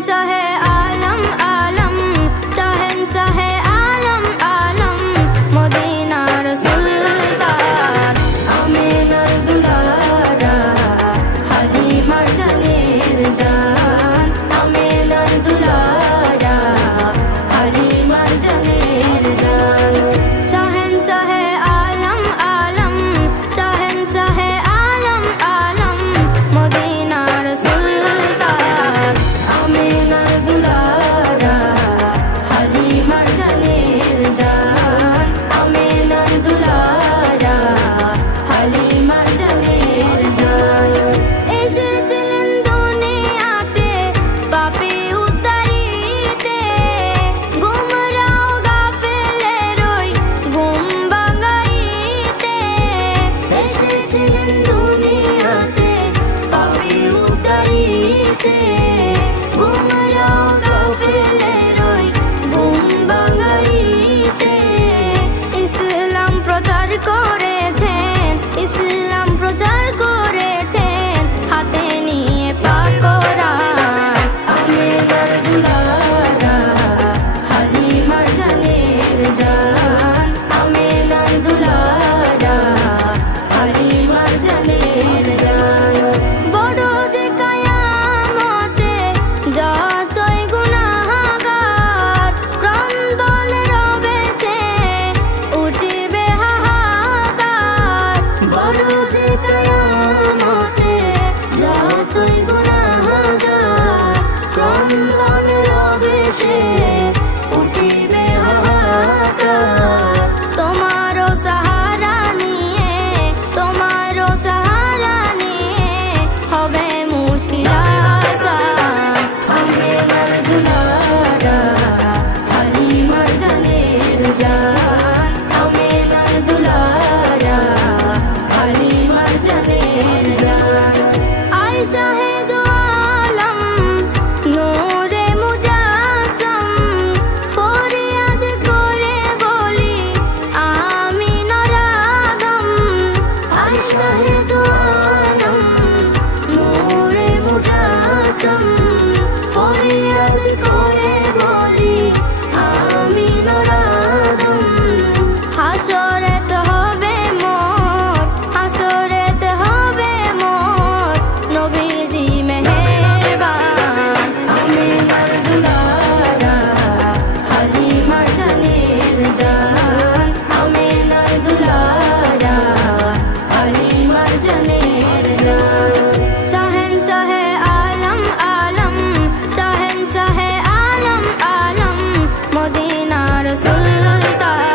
শাহে আলম আলম শাহে আলম আলম মদিনার সুলতান আমিনার দুলারা হালিমার জানের জান আমিনার দুলারা হালিমার জানের জান শাহে আলম আলম শাহে আলম আলম মদিনার সুলতান আমিনার দুলারা হালিমার জানের জান আমিনার দুলারা হালিমার জানের জান এসেছিলেন দুনিয়াতে পাপী উদ্ধারিতে গুমরাও গাফেলের ওই গুম ভাঙাইতে এসেছিলেন দুনিয়াতে পাপী উদ্ধারিতে গুমরাও গাফেলের ওই গুম ভাঙাইতে ইসলাম প্রচার করেছেন ইসলাম প্রচার করেছেন হাতে নিয়ে পাক কোরআন আমিনার দুলারা হালিমার জানের জান আমিনার দুলারা হালিমার জানের জান বড় যে কায়ামতে যতই গুনাহগার ক্রন্দন রবে সে উঠিবে হাহাকার বড় যে কায়ামতে যতই গুনাহগার ক্রন্দন রবে সে উঠিবে হাহাকার তোমারও সাহারা নিয়ে হবে মুশকিল আসান আমিনার দুলারা হালিমার জানের জান আমিনার দুলারা হালিমার জানের জান আয়েশা হে দো আলম নূরে মুজাসসাম ফরিয়াদ করে বলি আমিনার আগম আয়েশা হে দো আলম নূরে মুজাসসাম ফরিয়াদ করে বলি আমিনার আগম হাসরেতে হবে মোর নবীজি মেহেরবান আমিনার দুলারা হালিমার জানের জান আমিনার দুলারা হালিমার জানের জান শাহে আলম আলম শাহে আলম আলম মদিনার সুলতান